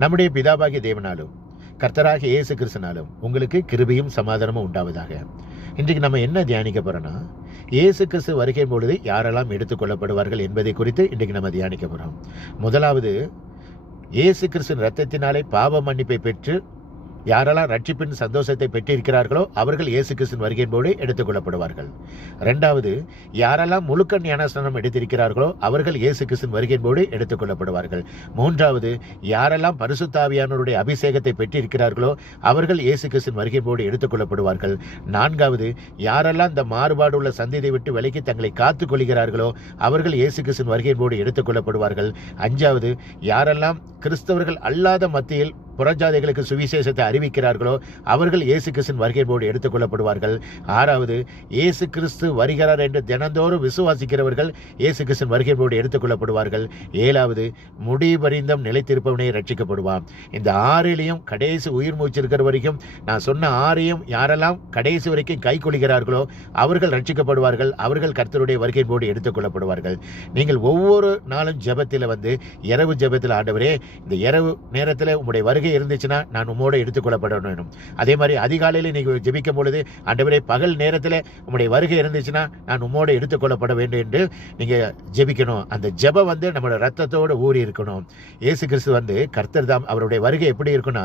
நம்முடைய பிதாவாகிய தேவனாலும் கர்த்தராகிய இயேசு கிறிஸ்துனாலும் உங்களுக்கு கிருபையும் சமாதானமும் உண்டாவதாக. இன்றைக்கு நம்ம என்ன தியானிக்க போறோம்னா, இயேசு கிறிஸ்து வருகை பொழுது யாரெல்லாம் எடுத்துக்கொள்ளப்படுவார்கள் என்பதை குறித்து இன்றைக்கு நம்ம தியானிக்க போறோம். முதலாவது, இயேசு கிறிஸ்துவின் இரத்தத்தினாலே பாவ மன்னிப்பை பெற்று யாரெல்லாம் ரட்சிப்பின் சந்தோஷத்தை பெற்றிருக்கிறார்களோ அவர்கள் இயேசு கிறிஸ்துவின் வருகையின் போது எடுத்துக்கொள்ளப்படுவார்கள். இரண்டாவது, யாரெல்லாம் முழுக்க ஞானஸ்நானம் எடுத்திருக்கிறார்களோ அவர்கள் இயேசு கிறிஸ்துவின் வருகையின் போது எடுத்துக்கொள்ளப்படுவார்கள். மூன்றாவது, யாரெல்லாம் பரிசுத்த ஆவியானவருடைய அபிஷேகத்தை பெற்றிருக்கிறார்களோ அவர்கள் இயேசு கிறிஸ்துவின் வருகையின் போது எடுத்துக்கொள்ளப்படுவார்கள். நான்காவது, யாரெல்லாம் இந்த மாறுபாடு உள்ள சந்ததியை விட்டு விலக்கி தங்களை காத்துக் கொள்கிறார்களோ அவர்கள் இயேசு கிறிஸ்துவின் வருகையின் போது எடுத்துக்கொள்ளப்படுவார்கள். அஞ்சாவது, யாரெல்லாம் கிறிஸ்தவர்கள் அல்லாத மத்தியில் புறஜாதிகளுக்கு சுவிசேஷத்தை அறிவிக்கிறார்களோ அவர்கள் இயேசு கிறிஸ்துவின் வருகையின் போது எடுத்துக்கொள்ளப்படுவார்கள். ஆறாவது, இயேசு கிறிஸ்து வருகிறார் என்று தினந்தோறும் விசுவாசிக்கிறவர்கள் இயேசு கிறிஸ்துவின் வருகையின் போது எடுத்துக்கொள்ளப்படுவார்கள். ஏழாவது, முடிவறிந்தும் நிலைத்திருப்பவனே ரட்சிக்கப்படுவான். இந்த ஆறிலையும் கடைசி உயிர் மூச்சு இருக்கிற வரைக்கும் நான் சொன்ன ஆறையும் யாரெல்லாம் கடைசி வரைக்கும் கை கொள்கிறார்களோ அவர்கள் ரட்சிக்கப்படுவார்கள். அவர்கள் கர்த்தருடைய வருகையின் போது எடுத்துக்கொள்ளப்படுவார்கள். நீங்கள் ஒவ்வொரு நாளும் ஜெபத்தில் இரவு ஜெபத்தில், ஆண்டவரே இந்த இரவு நேரத்தில் உங்களுடைய வருகை இருந்துச்சுன்னா நான் உம்மோடு எடுத்துக்கொள்ளப்படணும். அதே மாதிரி அதிகாலையில் நீங்கள் ஜெபிக்கும் பொழுது, ஆண்டவரே பகல் நேரத்தில் உங்களுடைய வருகை இருந்துச்சுன்னா நான் உம்மோடு எடுத்துக்கொள்ளப்பட வேண்டும் என்று நீங்கள் ஜெபிக்கணும். அந்த ஜெபம் நம்மளோட ரத்தத்தோடு ஊறி இருக்கணும். இயேசு கிறிஸ்து கர்த்தர் தாம், அவருடைய வருகை எப்படி இருக்குன்னா,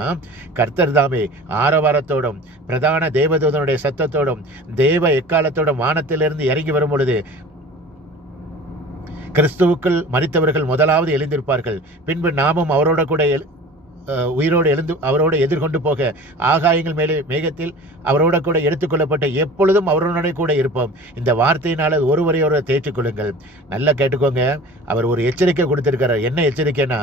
கர்த்தர் தாமே ஆரவாரத்தோடும் பிரதான தேவதூதனுடைய சத்தத்தோடும் தேவ எக்காலத்தோடும் வானத்திலிருந்து இறங்கி வரும் பொழுது கிறிஸ்துவுக்குள் மரித்தவர்கள் முதலாவது எழுந்திருப்பார்கள். பின்பு நாமும் அவரோட கூட உயிரோடு எழுந்து அவரோடு எதிர்கொண்டு போக ஆகாயங்கள் மேலே மேகத்தில் அவரோட கூட எடுத்துக்கொள்ளப்பட்ட எப்பொழுதும் அவரோட கூட இருப்போம். இந்த வார்த்தையினால் ஒருவரையோடு தேற்றிக்கொள்ளுங்கள். நல்லா கேட்டுக்கோங்க. அவர் ஒரு எச்சரிக்கை கொடுத்திருக்கிறார். என்ன எச்சரிக்கைனா,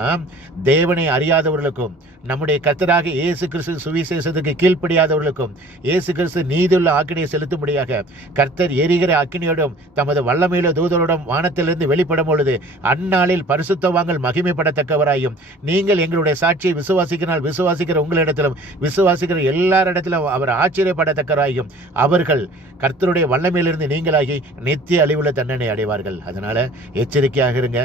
தேவனை அறியாதவர்களுக்கும் நம்முடைய கர்த்தராக இயேசு கிறிஸ்து சுவிசேஷத்துக்கு கீழ்ப்படியாதவர்களுக்கும் இயேசு கிறிஸ்து நீதியுள்ள ஆக்கினையை செலுத்தும்படியாக கர்த்தர் எரிகிற அக்கினியோடும் தமது வல்லமையுள்ள தூதரோடும் வானத்திலிருந்து வெளிப்படும் பொழுது அந்நாளில் பரிசுத்தவான்கள் மகிமைப்படத்தக்கவராயும் நீங்கள் எங்களுடைய சாட்சியை விசுவாசிக்கிற உங்களிடத்திலும் விசுவாசிக்கிற எல்லாரிடத்திலும் அவர் ஆச்சரியப்படத்தக்கராயும் அவர்கள் கர்த்தருடைய வல்லமையிலிருந்து நீங்களாகி நித்திய அழிவுள்ள தண்டனை அடைவார்கள். அதனால எச்சரிக்கையாக இருங்க.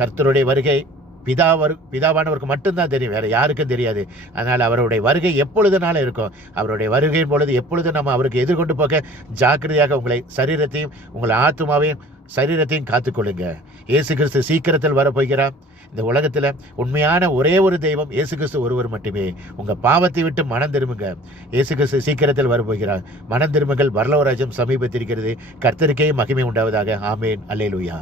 கர்த்தருடைய வருகை பிதாவானவருக்கு மட்டும்தான் தெரியும், வேற யாருக்கும் தெரியாது. அதனால் அவருடைய வருகை எப்பொழுதுனாலும் இருக்கும். அவருடைய வருகையின் பொழுது எப்பொழுதும் நம்ம அவருக்கு எதிர்கொண்டு போக ஜாக்கிரதையாக உங்களை சரீரத்தையும் உங்களை ஆத்மாவையும் சரீரத்தையும் காத்துக்கொள்ளுங்க. இயேசு கிறிஸ்து சீக்கிரத்தில் வரப்போகிறார். இந்த உலகத்தில் உண்மையான ஒரே ஒரு தெய்வம் இயேசு கிறிஸ்து ஒருவர் மட்டுமே. உங்கள் பாவத்தை விட்டு மனம் திரும்புங்க. இயேசு கிறிஸ்து சீக்கிரத்தில் வரப்போகிறார். மனம் திரும்புங்கள், பரலோக ராஜ்யம் சமீபத்திருக்கிறது. கர்த்தருக்கே மகிமை உண்டாவதாக. ஆமேன். அல்லேலூயா.